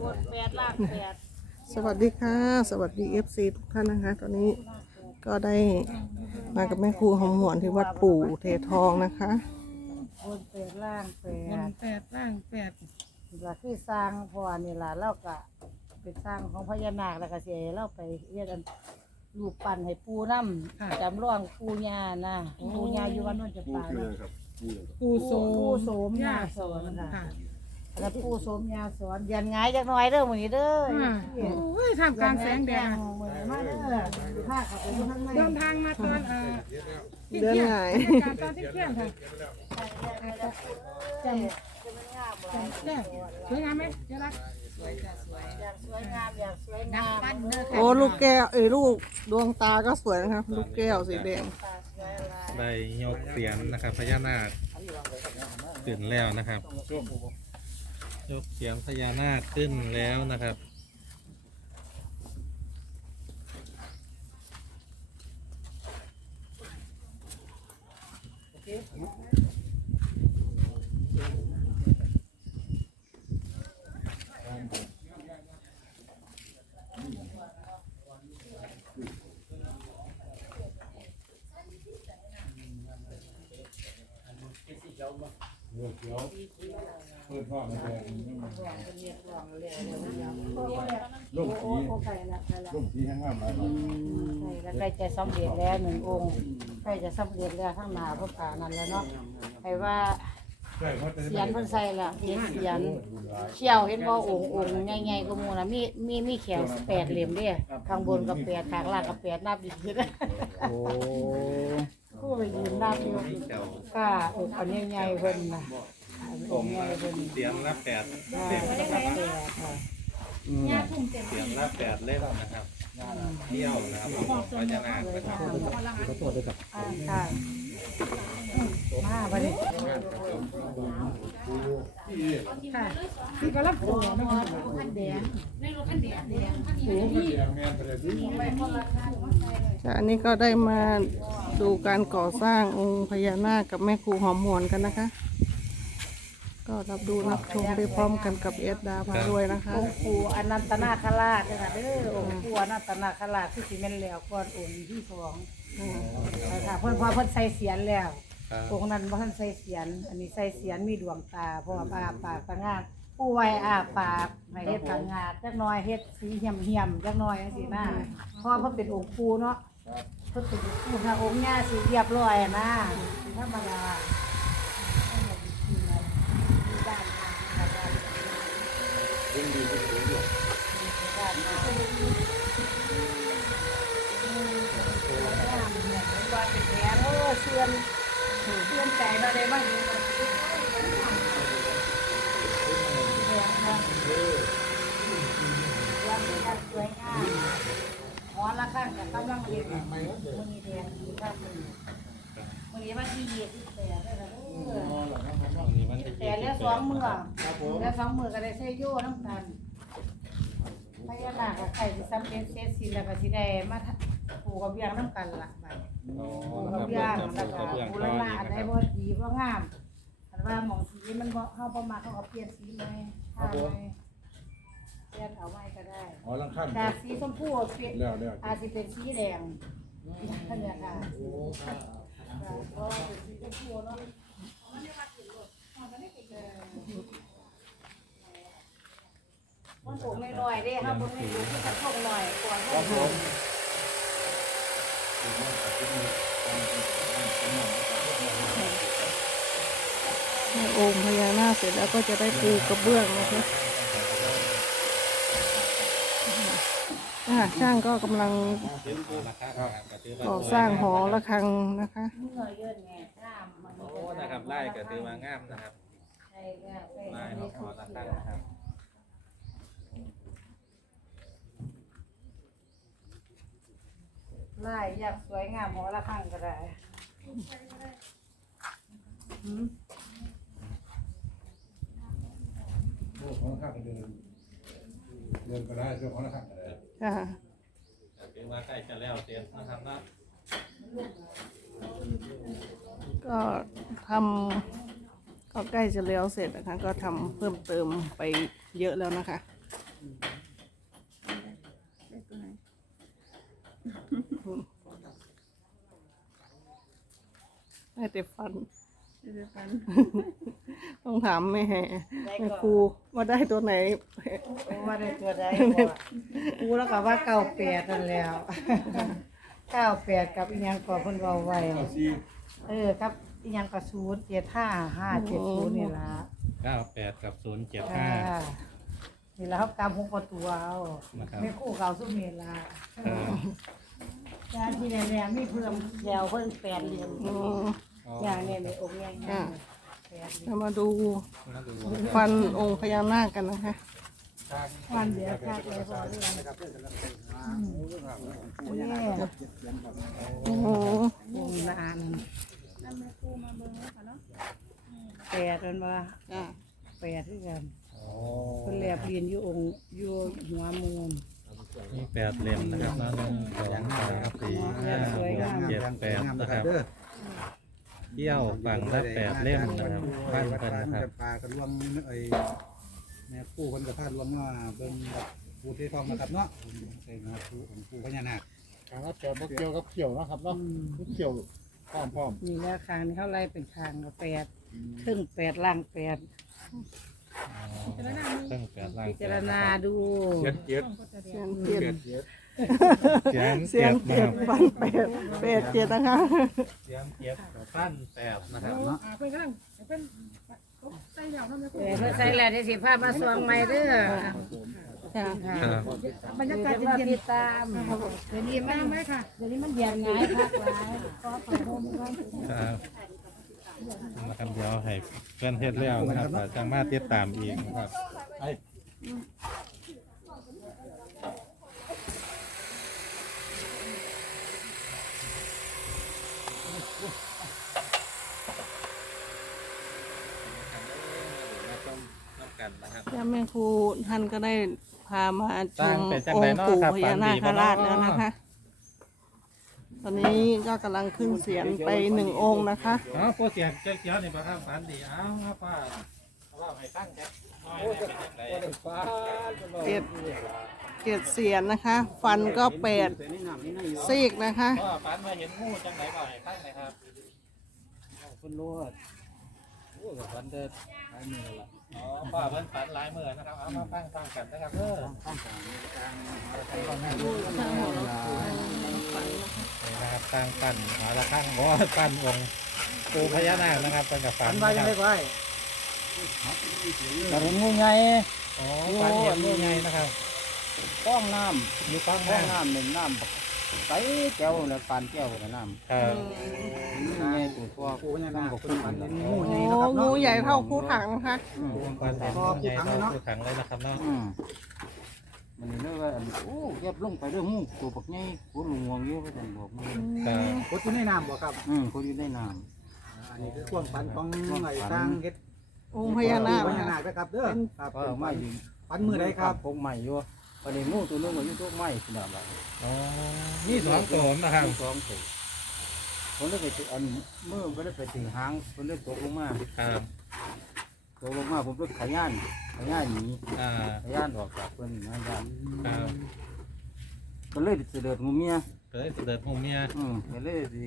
บนแปดล่างแปดสวัสดีค่ะ สวัสดี FC ทุกท่านนะคะ ตอนนี้ก็ได้มากับแม่ครูหอมหวนที่วัดปู่เททองนะคะ บนแปดล่างแปบนดแปดล่างแปดนี่ล่ะคือสร้างพอนี่ล่ะเราก็เป็นสร้างของพญานาคแล้วก็เสียเราไปเรียกกันรูปปั้นให้ปูน้ำจำลองปูญานะปูญาอยู่วันโนนจะปาเนาะปูโสปูโสมย่าย่าสสออนนค่ะค่ะ แล้วปูโสมยาสอนยันง่ายจักหน่อยเด้อมื้อนี้เด้ออ่าโอ้ยท่ามกลางแสงแดดมื้อนี้มาเด้อผ้าเขาไปอยู่ข้างในเดินทางมาตอนเอ่อเดือนไหนบรรยากาศตอนเที่ยงๆค่ะจำจะมันงามหลายแรกสวยงามไหมเจ๊รักอยากสวยงามอยากสวยงามโอ้ลูกแก้วเอ้ยลูกดวงตาก็สวยนะคะลูกแก้วสีแดงตาสวยหลายได้ยกเสียนนะครับพญานาคขึ้นแล้วนะครับ ยกเสียนพญานาคขึ้นแล้วนะครับลูกโอ้ ผีโอ้ใครละใครละลูกผีแห้งห้ามหลายหน่อยใกล้จะสำเร็จแล้วหนึ่งองค์ใกล้จะสำเร็จแล้วข้างหน้าพระป่านั้นแล้วเนาะใครว่าเสียนเพิ่นใส่ละเห็นเสียนเขี้ยวเห็นบ่องค์องค์ใหญ่ๆก็มูนะมีมีมีแขวแปดเหลี่ยมเด้ข้างบนก็แปดข้างล่างก็แปดนับอีกทีนะโอ้คู่ไปยืนนับอยู่เจ้าก็องค์อันใหญ่ๆเพิ่นนะ อันองค์ใหญ่เสียนละแปดอ่าเล่มแปนะครับดเสียนละแปดเล่มนะครับเที่ยวนะครับพญานาคนะครับอ่าค่ะมาบัดนี้ค่ะที่ก็รับโผล่นะคุณท่านรถขันแดงค่ะอันนี้ก็ได้มาดูการก่อสร้างองค์พญานาคกับแม่ครูหอมหวนกันนะคะ ก็รับดูรับชมไปพร้อมกันกับเอสดาพารวยนะคะองค์ปู่อนันตนาคราชนะคะเด้อองค์ปู่อนันตนาคราชที่สิแม่นแล้วก่อนองค์ที่สองค่ะเพิ่นพอเพิ่นใส่เสียนแล้วครับองค์นั้นบ่ทันใส่เสียน อันนี้ใส่เสียนมีดวงตาเพราะว่าอ้าปากตางานผู้ไว้อ้าปากให้เฮ็ดตางานจักหน่อยเฮ็ดสีเหี่ยมๆจักหน่อยจังซี่นะเพราะว่าเพิ่นเป็นองค์ปู่เนาะเพิ่นเป็นองค์ปู่ถ้าองค์ย่าสิเรียบร้อยอะนะธรรมดาด้านทางค่ะด้านด้านทาง ว่าเป็นแผลโอ้เสื่อมเสื่อมใจมาได้บ้างสวยงามหอละข้างกับกำลังเรียนมือนี้เรียนมือข้างมือมือ นี้วันที่ยี่สิบแปดเลยนะเออวันนี้มันจะแต่แล้วสองมือแล้วสองมือก็ได้ใช้โย่น้ำตาลพญานาคกับไก่ที่ซ้ำเป็นเซตสิแล้วก็สิได้มาปูกับเบียงน้ำกันละไปโอ้ปูนะกับครับเบียงจะแล้วกก็ระเบื้องปูก้ละอนลาอีกได้นะครับบ่ดีบ่งามอันว่าหมองสีมันบ่เฮาบ่มาเขาก็เปลี่ยนสีใหม่ทาใหม่เปลี่ยนเอาใหม่ก็ได้อ๋อลังขั้นจากสีชมพูเปลี่ยนแล้วแล้วอาจสิเป็นสีแดงนั่นแหละค่ะ ก็เป็นสีชมพูเนาะมันปลูกน้อยเด้ครับมันไม่ปลูกที่กระทงหน่อยกว่าพวกผมในองค์พญานาคเสร็จแล้วก็จะได้ปูกระเบื้องนะคะ อ่าช่างก็กำลังราคาครับก็ถือว่าก่อสร้างหอระฆังนะคะเมื่อเยอะไงข้ามมันโอ้นะครับไล่ก็ถือว่างามนะครับใช่แล้วใช่ไล่แล้วหอระฆังนะครับไล่อยากสวยงามหัวละข้างก็ได้หืมลูกของลังขั้นก็เดินเดินก็ได้เรื่องของลังขั้นก็ได้ ค่ะก็ถือว่าใกล้จะแล้วเสร็จนะครับเนาะก็ทำก็ใกล้จะแล้วเสร็จนะคะ ก็ทำเพิ่มเติมไปเยอะแล้วนะคะได้แต่ฟัน ต้องถามแม่แม่ครูว่าได้ตัวไหน ว่าได้ตัวใดบ่กูแล้วก็ว่าเก้าแปดนั่นแล้วเก้าแปดกับอีหยังก่อเพิ่นเว้าไว้เอาซีเออครับอีหยังก็ศูนย์เจ็ดห้าห้าเจ็ดศูนย์นี่ล่ะเก้าแปดกับศูนย์เจ็ดอ่าห้านี่แล้วเขากำหกประตูเอานะครับ ไม่คู่เขาสุเมลาครับการที่แน่ๆมีเพิ่มแถวเพิ่มแปดเหลี่ยมอืมอ ย่างเนี่ยในองค์ใหญ่อ่าๆแปดเหลี่ยมเรามาดูมาดูฟันองค์พญานาคกันนะคะวันเดียวคาดเลยพอเลยนี่โอ้โหองค์นานแปดเป็นว่าจ้ะแปดที่กันโอ้คนแลบเรียนอยู่องค์อยู่หัวมูลมีแปดเหลี่ยมนะครับนะหนึ่งสองสามสี่ห้าหกเจ็ดแปดนะครับ เที่ยวฝั่งละแปดเล่มนะครับบ้าบ้านนประกันธานนะครับจะพากันรวมไอ้แม่คู่คนกับพารวมว่าเบิ่งปูเททองนะครับเนาะใส่มาปูของปูพญานาคครับแต่บ่เกี่ยวกับเขียวนะครับเนาะเขียวพร้อมพร้อมนี่แล้วคางนี่เขาไล่เป็นคางก็แปดครึ่งแปดล่างแปดเครื่องแปดล่างพิจารณาดูเสียงเจ็ด เสียงเสียงเจ็ดฟันแปดแปดเจ็ดนะคะเสียงเจ็ดปั้นแปดนะครับอ่าเป็นกำลังเป็นใส่แล้วเนาะแม่ครูเออเพื่อใส่แหละที่สิภาพมาสวงใหม่เด้อจ้ะครับบรรยากาศเย็นๆตามเดี๋ยวนี้มัตานมไหมค่ะเดี๋ยวนี้มันเย็นไงพักหลายก็ขอโทษด้วยครับนะครับเดี๋ยวให้เพื่อนเฮ็ดแล้วนะครับแต่จังมาติดตามอีกนะครับ กันนะครับย่าแม่ครูท่านก็ได้พามาชตั้มงเป็นจังอไรงค์เนาะปู่ครับพญานาคราชฝันดีบ่เนาะแล้วนะคะ ตอนนี้ก็กำลังขึ้นเสียงไปหนึ่งองค์นะคะอ๋อพวกเสียงเจ้าเขียวนี่บ่ครับฝันดีเอ้าครับป้าเล่าให้ฟังแค่น้อยเนี่ยเป็นจังไดเจ็ดเจ็ดเสียนนะคะ ฟันก็แปดซีกนะคะพ่อฝันมาเห็นงูจังไดบ่ให้ฟังหน่อยครับคนรู้ว่า โอ้กับฟันเดินหลายมือละอ๋อพ่อเพิ่นฝันหลายมื้อนะครับเอามาฟังฟังกันนะครับเด้อข้างกลางกลางนี่นะครับตั้งปั้นเอาละข้างบ่ปั้นองค์ปู่พญานาคนะครับเป็นกับฝันนะครับแต่เห็นงูใหญ่อ๋อฝันเห็นงูใหญ่นะครับป้องน้ำอยู่กลางป้องน้ำน้ำหนึ่งน้ำบัก ใสแก้วแล้วปานแก้วกับน้ำครับงูใหญ่ตัวตัวปูพญานาคกับเป็นฟันเห็นงูโอ้ใหญ่นะครับงูเนาะใหญ่เท่าคู่ถังนะคะอืมฝันเห็นงูใหญ่เท่าผู้ขังเลยนะครับเนาะอืมมันนี่เรียกว่าอันโอ้เก็บลงไปเรื่องงูตัวบักใหญ่กูหลงวงอยู่ก็ต้องบอกมึงครับกดอยู่ในน้ำบ่ครับอืมคนอยู่ในน้อันนี้คือความฝันของไอ้สร้างเฮ็ดองค์พญานาคพนะญานาคะคนะครับเด้อครับำก็เป็นไม่ฝันยิงฝันมือใดครับพกใหม่อยู่ ประเด็นงูตัวนึงก็อยู่ตัวใหม่ขนาดนั้นอ๋อนี่สองโสมนะครับสองตัวคนเลยไปถึงอันเมื่อก็เลยไปถึงหางคนเลยตกลงมาครับตกลงมาผมก็ขย่านขย่านหนีอ่าขย่านออกจากเพิ่นนะย่านครับก็เลยเสด็จงูเมียเกิดเสด็จหงเมียอืมก็เลยสิ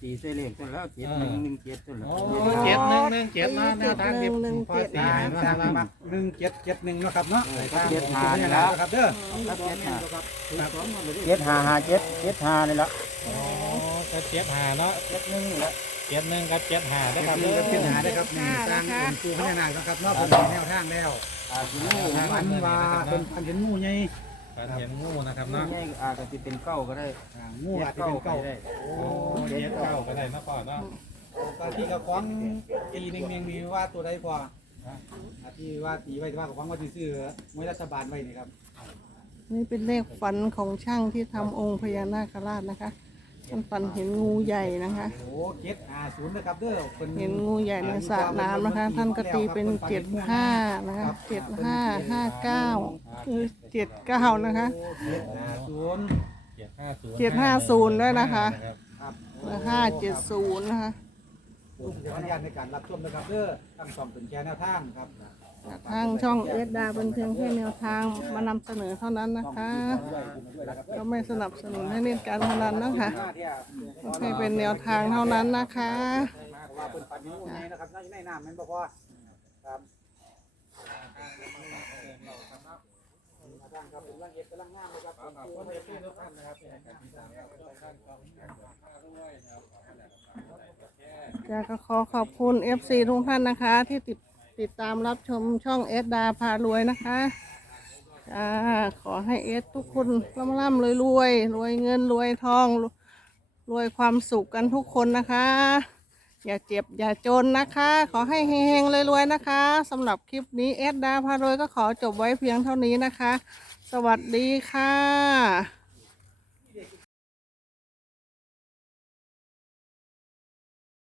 ตีใส่เลขจนแล้วเจ็ดหนึ่งหนึ่งเจ็ดจนแล้วโอ้เจ็ดหนึ่งหนึ่งเจ็ดมาแนวทางที่พอตีสร้างให้สร้างนะครับมักหนึ่งเจ็ดเจ็ดหนึ่งเนาะครับเนาะไอ้ทางของปูพญานาคนะครับเด้อครับเจ็ดห้าครับเจ็ดห้าห้าเจ็ดเจ็ดห้านี่ละอ๋อก็เจ็ดหาเนาะเจ็ดหนึ่งนี่ละเจ็ดหนึ่งกับเจ็ดหาได้เจ็ดครับหนึ่งกับเจ็ดหาได้ครับนี่สร้างองค์ปูพญานาคนะครับเนาะเป็นแนวทางแล้วอาจจะงูฝันว่าเป็นฝันเห็นงูให ญ่ฝันเห็นงูนะครับงูเนาะใหญ่อาจจะเป็นเก้าก็ได้อ่างูอาจจะเป็นเก้าได้โอ้เจ็ดเก้าก็ได้นะพ่อเนาะตอนที่กระควงตีหนึ่งเนียงมีว่าตัวใดพออ่าที่ว่าตีไว้ที่ว่ากระควงว่าที่ซื้อไว้รัฐบาลไว้นี่ครับ นี่เป็นเลขฝันของช่างที่ทำองค์พญานาคราชนะคะ ท่านฝันเห็นงูใหญ่นะคะ โอ้เจ็ดห้าศูนย์นะครับเด้อพิ่เห็นงูใหญ่ในสระน้ำนะคะ ท่านก็ตีเป็นเจ็ดห้านะคะเจ็ดห้าห้าเก้าคือเจ็ดเก้านะคะเจ็ดห้าศูนย์เจ็ดห้าศูนย์เจ็ดห้าศูนย์ด้วยนะคะครับแล้วห้าเจ็ดศูนย์นะคะผู้ที่จะพยานในการรับชมนะครับเด้อตั้งสองเป็นแค่แนวทางครับ ทางช่องเอสดาเป็นเพียงแค่แนวทางมานำเสนอเท่านั้นนะคะ ก็ไม่สนับสนุนให้เล่นการพนันนะคะให้เป็นแนวทางเท่านั้นนะคะ ว่าเป็นปันนิ้วไงนะครับในในน้ำมันบ่พอครับครับเป็นร่างเอ็ดเป็นร่างงามเลยครับคนเอ็ดทุกท่านนะครับ จะก็ขอขอบคุณ FC ทุกท่านนะคะ ที่ติด ติดตามรับชมช่องเอสดาพารวยนะคะจ้าขอให้เอสทุกคนร่ำร่ำรวยรวยรวยเงินรวยทองรวยความสุขกันทุกคนนะคะ อย่าเจ็บอย่าจนนะคะ ขอให้เฮงๆรวยๆนะคะสำหรับคลิปนี้เอสดาพารวยก็ขอจบไว้เพียงเท่านี้นะคะ สวัสดีค่ะ